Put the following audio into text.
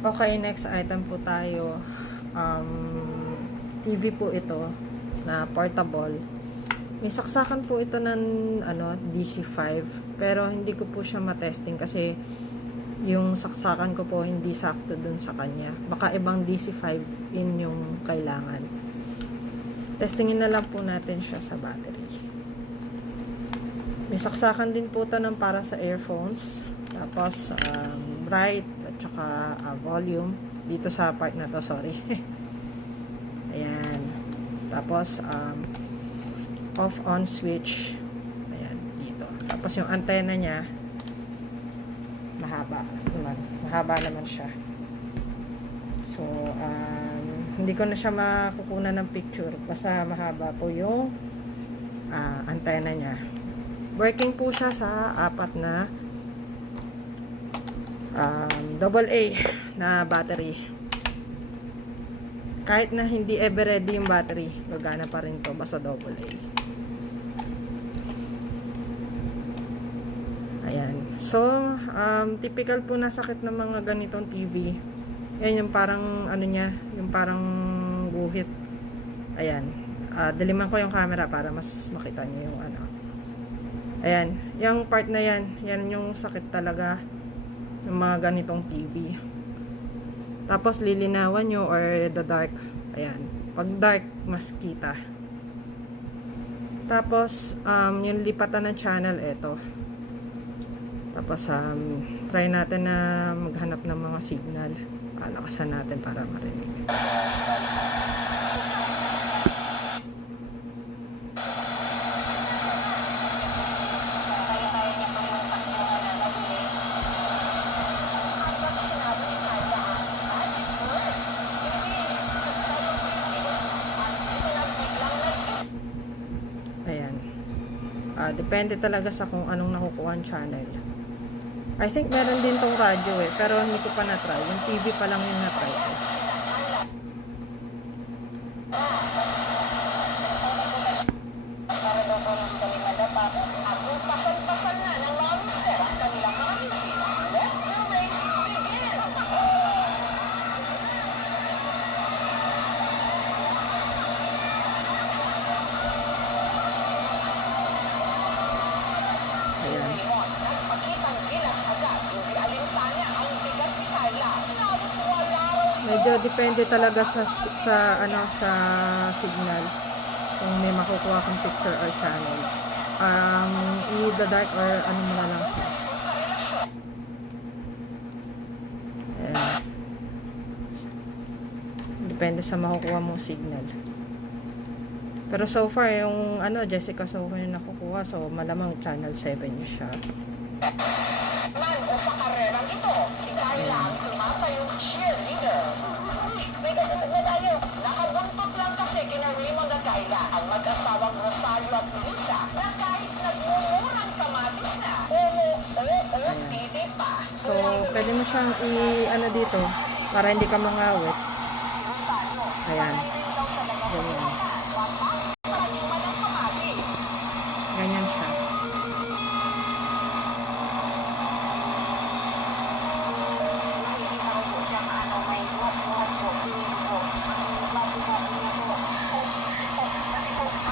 Okay, next item po tayo. TV po ito na portable. May saksakan po ito ng DC5, pero hindi ko po siya matesting kasi yung saksakan ko po hindi sakto dun sa kanya. Baka ibang DC5 in yung kailangan. Testingin na lang po natin siya sa battery. May saksakan din po ito ng para sa earphones. Tapos bright at saka volume dito sa part na to, sorry. Ayan. Tapos off on switch. Ayan, dito. Tapos yung antenna niya mahaba naman siya. So hindi ko na siya makukunan ng picture basta mahaba po yung antenna niya. Working po siya sa 4 na AA na battery. Kahit na hindi ever ready yung battery, gagana pa rin to basta AA. Ayan. So, typical po na sakit ng mga ganitong TV. Ayan yung parang ano niya, yung parang guhit. Ayan. Diliman ko yung camera para mas makita niyo yung ano. Ayan, yung part na yan, yan yung sakit talaga ng mga ganitong TV. Tapos lilinawan nyo or the dark. Ayan, pag dark mas kita. Tapos yung lipatan ng channel eto. Tapos try natin na maghanap ng mga signal. Palakasan natin para marinig. Ayan. Depende talaga sa kung anong nakukuha ang channel. I think meron din tong radyo pero hindi ko pa na-try. Yung TV pa lang yung na-try ko. Medyo depende talaga sa signal kung may makukuha kang picture or channel. Either dark or ano mo na lang siya. Ayan. Depende sa makukuha mong signal. Pero so far yung Jessica Soho yung nakukuha, so malamang channel 7 siya. Sa karerang ito, si Carla ang tumatayong cheerleader. May kasunod na tayo. Nakabuntot lang kasi kina Raymond at Carla, ang mag-asawang Rosario at Luisa, na kahit nagmumurang kamatis na, titi pa. So, pwede mo siyang dito para hindi ka mangawit. Si Rosario, Ayan. sanay